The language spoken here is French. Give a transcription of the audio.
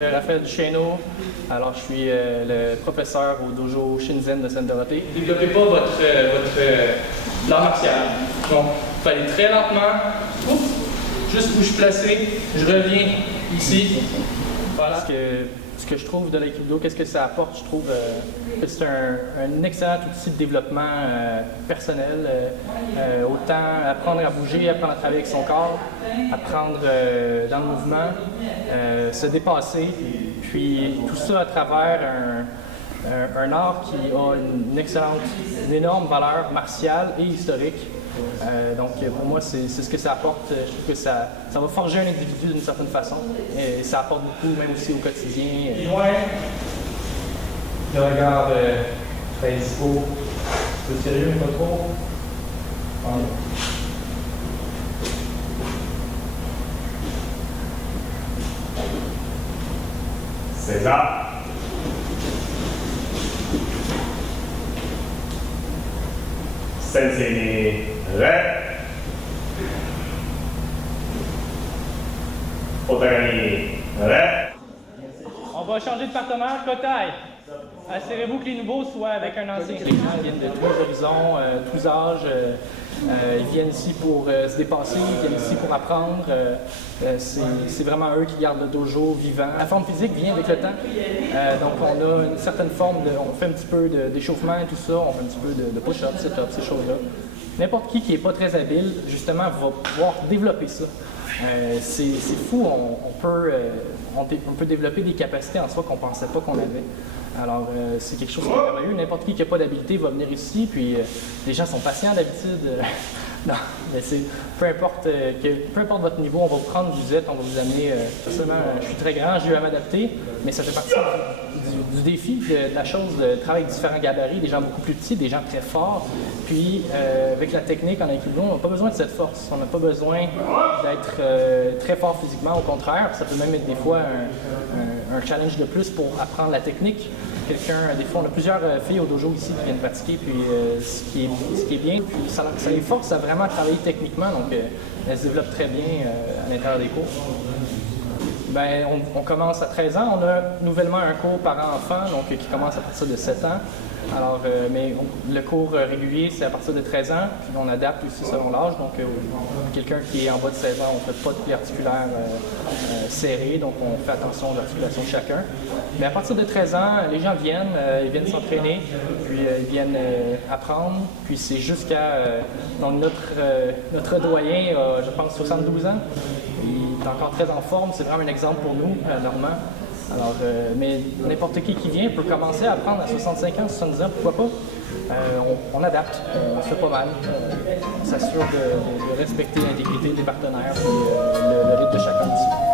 Raphaël Duchesneau, alors je suis le professeur au dojo Shinzen de Sainte-Dorothée. Développez pas votre l'art martial. Donc, il fallait très lentement, ouf, juste où je suis placé, je reviens ici. Voilà. Ce que je trouve de l'aïkido, qu'est-ce que ça apporte? Je trouve que c'est un excellent outil de développement personnel. Autant apprendre à bouger, apprendre à travailler avec son corps, apprendre dans le mouvement, se dépasser. Puis tout ça à travers un art qui a une énorme valeur martiale et historique. Donc pour moi, c'est ce que ça apporte. Je trouve que ça va forger un individu d'une certaine façon. Et ça apporte beaucoup, même aussi au quotidien. Le regard très dispo. Un peu sérieux, mais pas trop. C'est ça. Sensei ni re. Otaga ni re. On va changer de partenaire, Kotai. Assurez-vous que les nouveaux soient avec un ancien. Les gens viennent de tous horizons, tous âges. Ils viennent ici pour se dépasser, ils viennent ici pour apprendre. C'est vraiment eux qui gardent le dojo vivant. La forme physique vient avec le temps. Donc on a une certaine forme on fait un petit peu d'échauffement et tout ça, on fait un petit peu de push-up, sit-up, ces choses-là. N'importe qui n'est pas très habile, justement, va pouvoir développer ça. C'est fou, on peut développer des capacités en soi qu'on ne pensait pas qu'on avait. Alors, c'est quelque chose qui est merveilleux. N'importe qui n'a pas d'habilité va venir ici, puis les gens sont patients d'habitude. Non, mais c'est peu importe votre niveau, on va vous prendre où vous êtes, on va vous amener. Forcément, je suis très grand, j'ai eu à m'adapter, mais ça fait partie du défi de la chose de travailler avec différents gabarits, des gens beaucoup plus petits, des gens très forts. Puis, avec la technique en aïkido, on n'a pas besoin de cette force. On n'a pas besoin d'être très fort physiquement. Au contraire, ça peut même être des fois un challenge de plus pour apprendre la technique. Des fois, on a plusieurs filles au dojo ici qui viennent pratiquer, puis ce qui est bien, puis ça les force à vraiment travailler techniquement, donc elles se développent très bien à l'intérieur des cours. Ben, on commence à 13 ans, on a nouvellement un cours par enfant, donc qui commence à partir de 7 ans. Alors, mais le cours régulier, c'est à partir de 13 ans, puis on adapte aussi selon l'âge. Donc, quelqu'un qui est en bas de 16 ans, on ne fait pas de plis articulaires serrés, donc on fait attention aux articulations de chacun. Mais à partir de 13 ans, les gens viennent, ils viennent s'entraîner, puis ils viennent apprendre, puis c'est jusqu'à... donc notre doyen a, je pense, 72 ans. Il est encore très en forme, c'est vraiment un exemple pour nous, Normand. Alors, mais n'importe qui vient peut commencer à apprendre à 65 ans, 70 ans, pourquoi pas. On adapte, on se fait pas mal. On s'assure de respecter l'intégrité des partenaires et le rythme de chacun ici.